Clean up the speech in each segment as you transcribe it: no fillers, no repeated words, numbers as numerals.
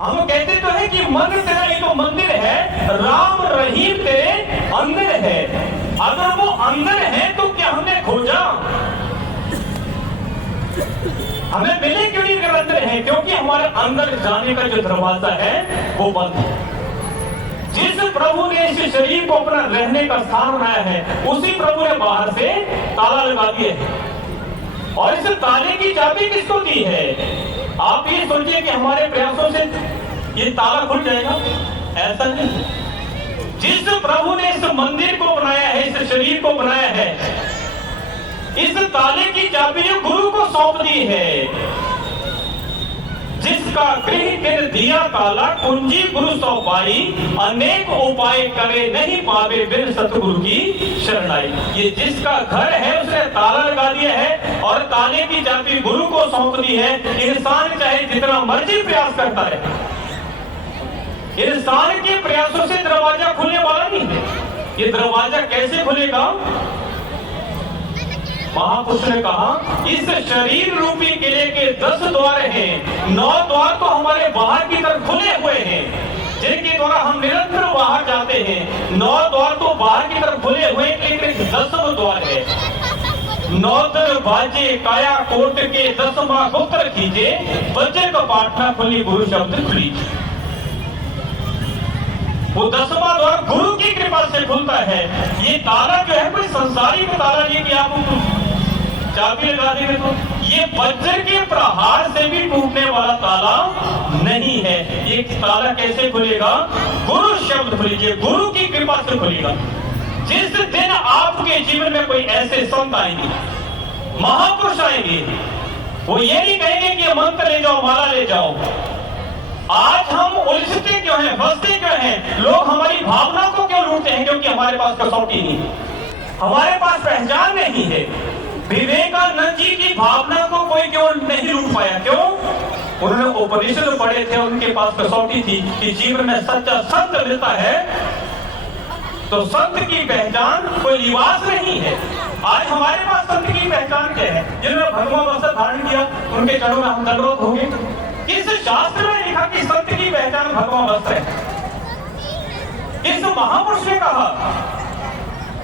हम कहते तो है कि मन तेरा ही तो मंदिर है, राम रहीम तेरे अंदर है। अगर वो अंदर है तो क्या हमने खोजा? हमें मिले क्यों नहीं अगर अंदर है? क्योंकि हमारे अंदर जाने का जो दरवाजा है वो बंद है। जिस प्रभु ने इस शरीर को अपना रहने का स्थान बनाया है, उसी प्रभु ने बाहर से ताला लगा दिया है। और इस ताले की चाबी किसको दी है? आप ये सोचिए कि हमारे प्रयासों से ये ताला खुल जाएगा, ऐसा नहीं। जिस प्रभु ने इस मंदिर को बनाया है, इस शरीर को बनाया है, इस ताले की चाबी गुरु को सौंप दी है। जिसका गृह कर दिया ताला, कुंजी गुरु सौ पाई, अनेक उपाय करे नहीं पावे बिन सतगुरु की शरणाई। ये जिसका घर है उसने ताला लगा दिया है और ताले की चाबी गुरु को सौंप दी है। इंसान चाहे जितना मर्जी प्रयास करता है, इंसान के प्रयासों से दरवाजा खुलने वाला नहीं है। ये दरवाजा कैसे खुलेगा? महापुरुष ने कहा, इस शरीर रूपी किले के 10 द्वार हैं, 9 द्वार तो हमारे बाहर की तरफ खुले हुए हैं, जिनके द्वारा हम निरंतर बाहर जाते हैं। 9 द्वार तो बाहर की तरफ खुले हुए, लेकिन 10वां द्वार है। नौतर बाजे काया कोट के 10वां गुप्त कीजे, बजे को पाठना खुली गुरु शब्द खुली। वो 10वां द्वार गुरु की कृपा से खुलता है। ये ताला जो है कोई संसारिक ताला नहीं कि आप चाबी लगा देंगे तो, ये वज्र के प्रहार से भी टूटने वाला ताला नहीं है। ये ताला कैसे खुलेगा? गुरु शब्द खुलीजिए, गुरु की कृपा से खुलेगा। जिस दिन आपके जीवन में कोई ऐसे संत आएंगे, महापुरुष आएंगे, वो ये नहीं कहेंगे कि मंत्र ले जाओ, माला ले जाओ। आज हम उलझते क्यों हैं, फंसते क्यों हैं? लोग हमारी भावना को क्यों लूटते हैं? क्योंकि हमारे पास कसौटी नहीं, हमारे पास पहचान नहीं है। विवेकानंद जी की भावना को कोई क्यों नहीं लूट पाया? क्यों? उन्होंने उपनिषद पढ़े थे, उनके पास कसौटी थी कि जीवन में सच्चा संत मिलता है तो संत की पहचान कोई लिबास नहीं है। आज हमारे पास संत की पहचान क्या है? जिन्होंने भगवा वस्त्र धारण किया, उनके चरणों में हम दंडवत होंगे। किस शास्त्र में लिखा कि संत की पहचान भगवा वस्त्र है? किस महापुरुष ने कहा?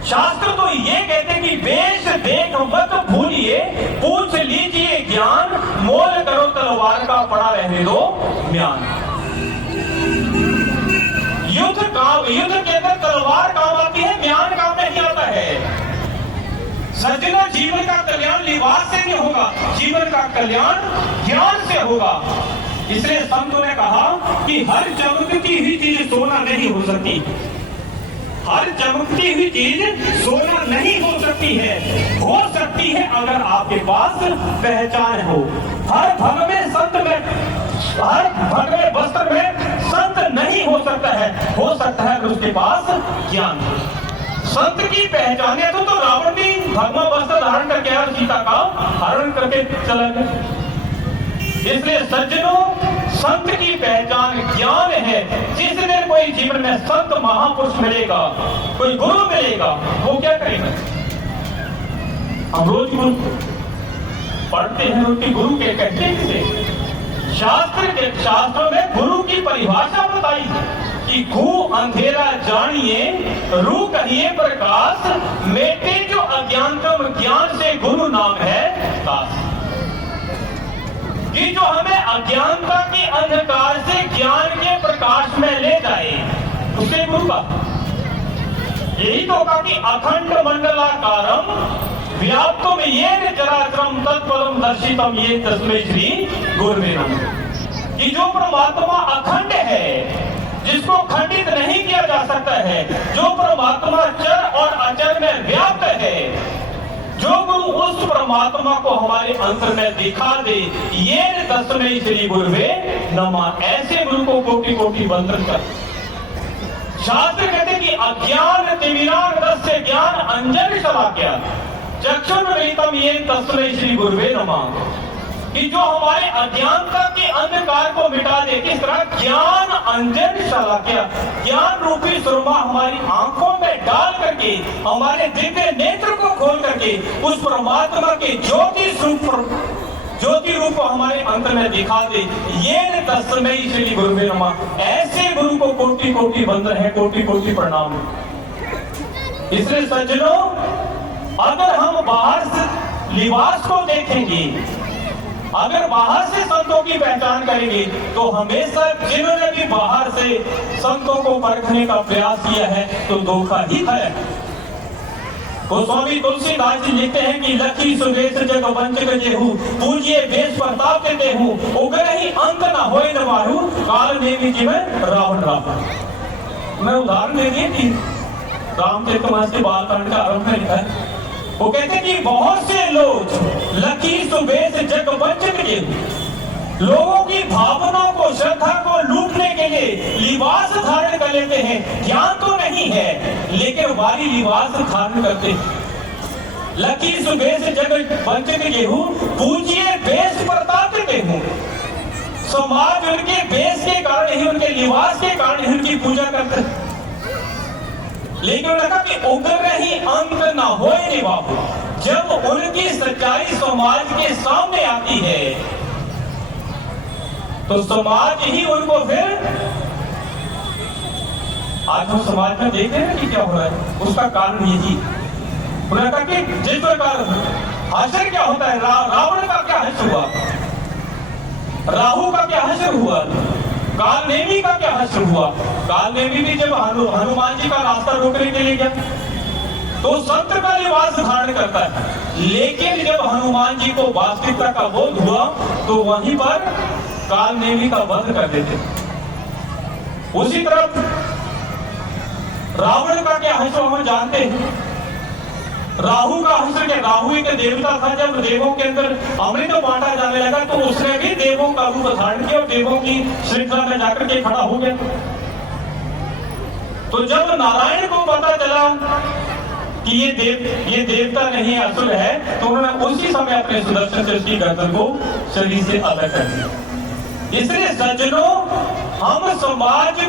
शास्त्र तो ये कहते हैं कि वेश देख मत भूलिए, पूछ लीजिए ज्ञान, मोल करो तलवार का पड़ा रहने दो म्यान। युद्ध के अंदर तलवार काम आती है, म्यान काम नहीं आता है। सज्जनों, जीवन का कल्याण लिबास से नहीं होगा, जीवन का कल्याण ज्ञान से होगा। इसलिए संतों ने कहा कि हर चमकती हुई चीज सोना नहीं हो सकती, हर चमकती हुई चीज सोना नहीं हो सकती है। हो सकती है अगर आपके पास पहचान हो। हर भगवे संत में, हर भगवे वस्त्र में संत नहीं हो सकता है। हो सकता है अगर उसके पास ज्ञान हो। संत की पहचान है तो रावण भी भगवा वस्त्र धारण करके आया, सीता का हरण करके चला गया। इसलिए सज्जनों, संत की पहचान ज्ञान है। जिस दिन कोई जीवन में संत महापुरुष मिलेगा, कोई गुरु मिलेगा, वो क्या करेगा? हम रोज गुरु पढ़ते हैं, उनके गुरु के कहते हैं। शास्त्रों में गुरु की परिभाषा बताई कि घू अंधेरा जानिए, रू कहिए प्रकाश, मेटे जो अज्ञानतम ज्ञान से गुरु नाम है दास। कि जो हमें अज्ञानता के अंधकार से ज्ञान के प्रकाश में ले जाए, उसे गुरु का यही तो होगा कि अखंड मंडलाकारम व्याप्तम येन चराचरम तत्पदम दर्शितम ये तस्मै श्री गुरुवे नमः। कि जो परमात्मा अखंड है, जिसको खंडित नहीं किया जा सकता है, जो परमात्मा चर और अचर में व्याप्त है, जो गुरु उस परमात्मा को हमारे अंतर में दिखा दे, ये तस्मै श्री गुरुवे नमः। ऐसे गुरु को कोटि कोटि वंदन कर। शास्त्र कहते कि अज्ञान तिमिरांधस्य ज्ञान अंजन शलाक्या चक्षुर्मिलितम ये तस्मै श्री गुरुवे नमः। कि जो हमारे अज्ञानता के अंधकार को मिटा दे, किस तरह? ज्ञान अंजन शलाक्या, ज्ञान रूपी सुरमा हमारी आंखों में डाल करके, हमारे दिव्य नेत्र को खोल करके उस परमात्मा के ज्योति स्वरूप ज्योति रूप को हमारे अंत में दिखा दे। ये तस्मै श्री गुरुवे नमः। ऐसे गुरु को कोटि कोटि वंदन है, कोटि कोटि प्रणाम। इसलिए सज्जनों, अगर हम बाहर से लिबास को देखेंगे, अगर बाहर से संतों की पहचान करेंगे, तो हमेशा जिन्होंने भी बाहर से संतों को परखने का प्रयास किया है तो धोखा ही खाया। गोस्वामी तुलसीदास जी लिखते हैं कि लखी सुदेश जग वंचक जेहू, पूजिए वेश प्रताप देहू, उग्र ही अंत न होए न वाहू, काल देवी जी में रावण रावण। मैं उदाहरण दे दिए कि रामचरितमानस के बालकांड का आरंभ में लिखा है। वो कहते हैं कि बहुत से लोग लखी सुबेश जग वंचक जेहू, लोगों की भावना को, श्रद्धा को लूटने के लिए लिबास धारण कर लेते हैं। ज्ञान तो नहीं है लेकिन वाली लिबास धारण करते हैं। लकी सुबेश जग वंचक जेहू, पूजिए वेश प्रताप देहू। समाज उनके वेश के कारण ही, उनके लिबास के कारण ही उनकी पूजा करते हैं। लेकिन उन्होंने कहा कि उग्र ही अंत ना होए रे बाबू। जब उनकी सच्चाई समाज के सामने आती है तो समाज ही उनको फिर, आज हम समाज में देख रहे हैं कि क्या हो रहा है, उसका कारण यही। उन्होंने कहा कि जिस प्रकार हश्र क्या होता है, रावण का क्या हश्र हुआ, राहु का क्या हश्र हुआ, कालनेमी का क्या हश्र हुआ। कालनेमी भी जब हनुमान जी का रास्ता रोकने के लिए गया तो संत का लिबास धारण करता है, लेकिन जब हनुमान जी को वास्तविकता का बोध हुआ तो वहीं पर कालनेमी का वध कर देते। उसी तरफ रावण का क्या हश्र हम जानते हैं। राहु का हश्र क्या, राहु एक देवता था। जब देवों के अंदर अमृत बांटा जाने लगा तो उसने भी देवों का रूप धारण किया और देवों की श्रृंखला में जाकर के खड़ा हो गया। तो जब नारायण को पता चला कि ये देवता नहीं है, असुर है, तो उन्होंने उसी समय अपने सुदर्शन से उसकी गर्दन को शरीर से अलग कर दिया। इसलिए सज्जनों, हम समाज,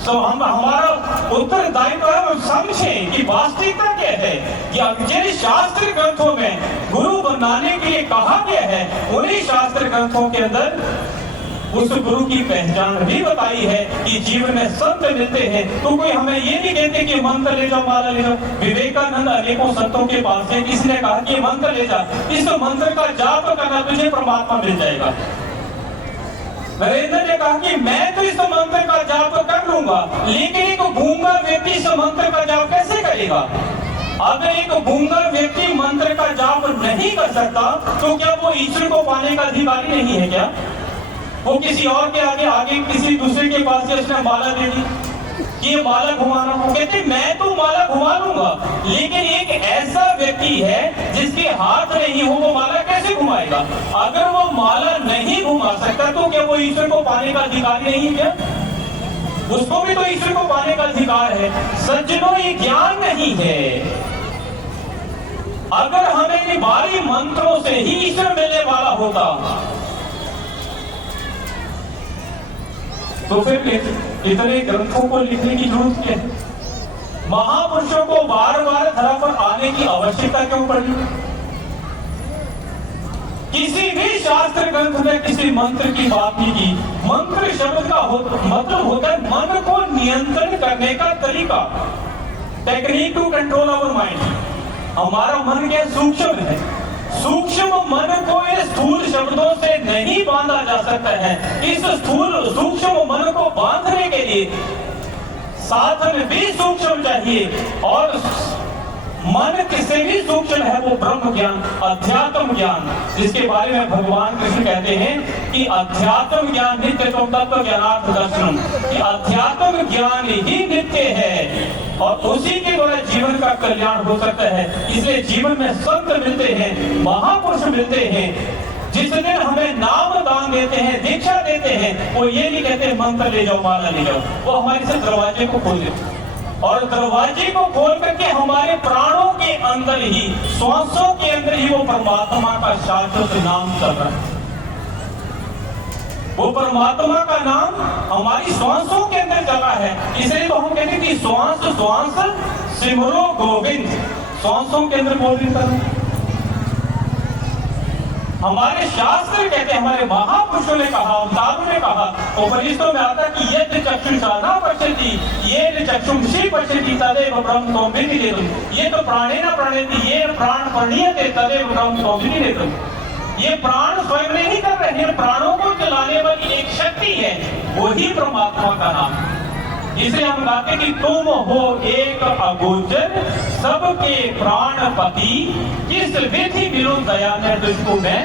हम हमारा उत्तरदायित्व है हम समझें कि वास्तविकता क्या है। कि जिन शास्त्र ग्रंथों में गुरु बनाने के लिए कहा गया है, उन्हीं शास्त्र ग्रंथों के अंदर उस गुरु की पहचान भी बताई है कि जीवन में संत मिलते हैं। तो कोई हमें ये नहीं कहते कि मंत्र ले जाओ, माला ले जाओ। विवेकानंद अनेकों संतों के पास है, किसी ने कहा कि मंत्र ले जा, इस मंत्र का जाप करना तुझे परमात्मा मिल जाएगा। नरेंद्र ने कहा कि मैं तो इस मंत्र का जाप कर लूंगा, लेकिन एक गूंगा व्यक्ति इस मंत्र का जाप कैसे करेगा। अगर एक गूंगा व्यक्ति मंत्र का जाप नहीं कर सकता तो क्या वो ईश्वर को पाने का अधिकारी नहीं है क्या। वो किसी और के आगे किसी दूसरे के पास से उसने माला दे दी कि ये माला घुमाना, वो कहते मैं तो माला घुमा लूंगा, लेकिन एक ऐसा व्यक्ति है जिसके हाथ नहीं हो, वो माला कैसे घुमाएगा। अगर वो माला नहीं घुमा सकता तो क्या वो ईश्वर को पाने का अधिकारी नहीं है क्या। उसको भी तो ईश्वर को पाने का अधिकार है। सज्जनों, ये ज्ञान नहीं है। अगर हमें बारी मंत्रों से ही ईश्वर मिलने वाला होता तो फिर इतने ग्रंथों को लिखने की जरूरत क्या है। महापुरुषों को बार बार धरा पर आने की आवश्यकता क्यों पड़ी। किसी भी शास्त्र ग्रंथ में किसी मंत्र की बात नहीं की। मंत्र शब्द का मतलब होता है मन को नियंत्रण करने का तरीका, technique to control our mind. हमारा मन क्या सूक्ष्म है, सूक्ष्म मन को इस स्थूल शब्दों से नहीं बांधा जा सकता है। इस स्थूल सूक्ष्म मन को बांधने के लिए साधन भी सूक्ष्म चाहिए, और मन किससे भी सूक्ष्म है वो ब्रह्म ज्ञान, अध्यात्म ज्ञान, जिसके बारे में भगवान कृष्ण कहते हैं कि अध्यात्म ज्ञान नित्य तत्व ज्ञानार्थ दर्शनम, कि अध्यात्म ज्ञान ही नित्य है और उसी के द्वारा जीवन का कल्याण हो सकता है। इसलिए जीवन में संत मिलते हैं, महापुरुष मिलते हैं। जिस दिन हमें नाम दान देते हैं, दीक्षा देते हैं, वो ये नहीं कहते मंत्र ले जाओ, माला ले जाओ, वो हमारे से दरवाजे को खोल देते और दरवाजे को खोल करके हमारे प्राणों के अंदर ही, श्वासों के अंदर ही वो परमात्मा का शाश्वत नाम चल रहा है। वो परमात्मा का नाम हमारी श्वासों के अंदर चला है। इसलिए तो हम कहते हैं कि श्वास श्वास सिमरो गोविंद, श्वासों के अंदर गोविंद करो। हमारे शास्त्र कहते हैं, हमारे महापुरुषों ने कहा, अवतारों ने कहा, उपनिषदों में आता कि यद चक्षुषा पश्यति ये चक्षुषी पश्यति तदेव ब्रह्म तौमिति नेत्रम। ये तो प्राणेन प्रणेति ये प्राण प्रणीयते तदेव ब्रह्म तौमिति नेत्रम। ये प्राण स्वयं नहीं कर रहे हैं, प्राणों को चलाने वाली एक शक्ति है, वही परमात्मा का नाम है। इसे हम कहते कि तुम हो एक अगोचर सबके प्राणपति, किस विधि विरुद्ध दया निर्दुष्टों में